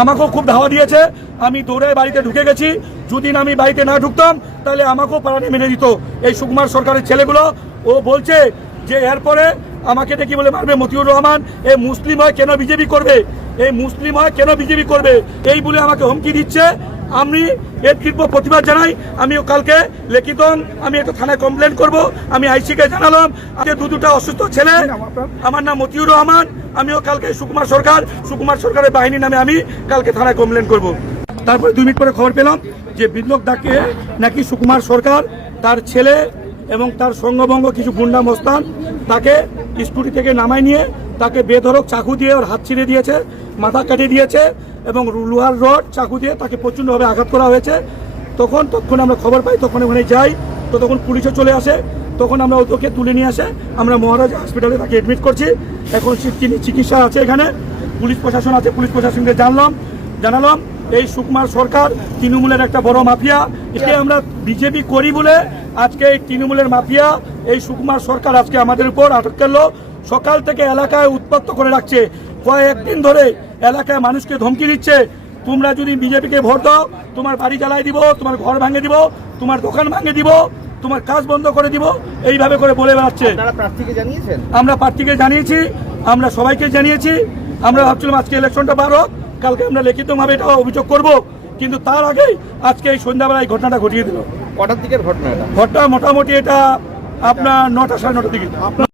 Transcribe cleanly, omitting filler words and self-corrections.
আমাকেও খুব ধাওয়া দিয়েছে। আমি দৌড়ে বাড়িতে ঢুকে গেছি। যদি আমি বাড়িতে না ঢুকতাম তাহলে আমাকেও পাড়ানি মেনে দিত এই সুকুমার সরকারের ছেলেগুলো। ও বলছে যে এরপরে আমাকে দেখি বলে মারবে মতিউর রহমান, এ মুসলিম হয় কেন বিজেপি করবে, এই মুসলিম হয় কেন বিজেপি করবে, এই বলে আমাকে হুমকি দিচ্ছে। আমি এর তীব্র প্রতিবাদ জানাই। আমিও কালকে লিখিত আমি একটা থানায় কমপ্লেন করব। আমি আইসিকে জানালাম আজকে দুটা অসুস্থ ছেলে, আমার নাম মতিউর রহমান, আমিও কালকে সুকুমার সরকারের বাহিনীর নামে আমি কালকে থানায় কমপ্লেন করব। তারপরে 2 মিনিট পরে খবর পেলাম যে বিপ্লব দাকে নাকি সুকুমার সরকার তার ছেলে এবং তার সঙ্গভঙ্গ কিছু গুন্ডা মস্তান তাকে স্কুটি থেকে নামায় নিয়ে তাকে বেধড়ক চাকু দিয়ে ওর হাত ছিঁড়ে দিয়েছে, মাথা কেটে দিয়েছে এবং লোহার রড চাকু দিয়ে তাকে প্রচণ্ডভাবে আঘাত করা হয়েছে। তখন আমরা খবর পাই, তখন ওখানে যাই, তো তখন পুলিশও চলে আসে। তখন আমরা ওকে তুলে নিয়ে আসে আমরা মহারাজ হসপিটালে তাকে অ্যাডমিট করছি। এখন তিনি চিকিৎসা আছে এখানে, পুলিশ প্রশাসন আছে, পুলিশ প্রশাসনকে জানালাম এই সুকুমার সরকার তৃণমূলের একটা বড় মাফিয়া। একে আমরা বিজেপি করি বলে আজকে এই তৃণমূলের মাফিয়া এই সুকুমার সরকার আজকে আমাদের উপর আটক করলো। সকাল থেকে এলাকায় উত্তপ্ত করে রাখছে, কয়েকদিন ধরে এলাকায় মানুষকে ধমকি দিচ্ছে, তোমরা যদি বিজেপিকে ভোট দাও তোমার বাড়ি জ্বালাই দিব, তোমার ঘর ভাঙে দিব, তোমার দোকান ভাঙে দিব, তোমার কাজ বন্ধ করে দিব, এইভাবে করে বলে বেড়াচ্ছে। আমরা প্রার্থীকে জানিয়েছি, আমরা সবাইকে জানিয়েছি। আমরা ভাবছিলাম আজকে ইলেকশনটা পার হোক, কালকে আমরা লিখিতভাবে এটা অভিযোগ করব, কিন্তু তার আগেই আজকে এই সন্ধ্যাবেলায় এই ঘটনাটা ঘটিয়ে দিল। কটার দিকের ঘটনা? ঘটনা মোটামুটি এটা আপনার 9টা সাড়ে 9টার দিকে।